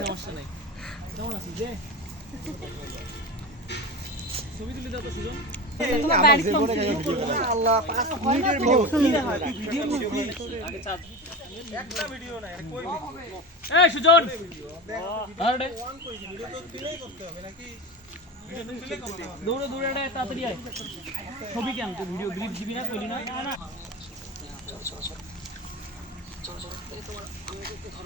সমস্যা নাই কেমন আছিস যে ছবি তুলে দাও তো সুজন। আগে চাপ এই সুজন আরে দৌড়ে দৌড়ে আরে তাড়াতাড়ি আয় ছবি কেন তুই ভিডিও ক্লিপ দিবি না করলি না না না ওই সমস্যা নাই কেমন আছিস যে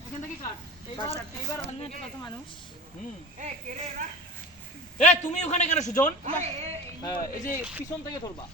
এখান থেকে কাট এইবার এইবার অন্য একটা কত মানুষ হুম এ তুমি ওখানে কেন সুজন হ্যাঁ এই যে পিছন থেকে ধরবা।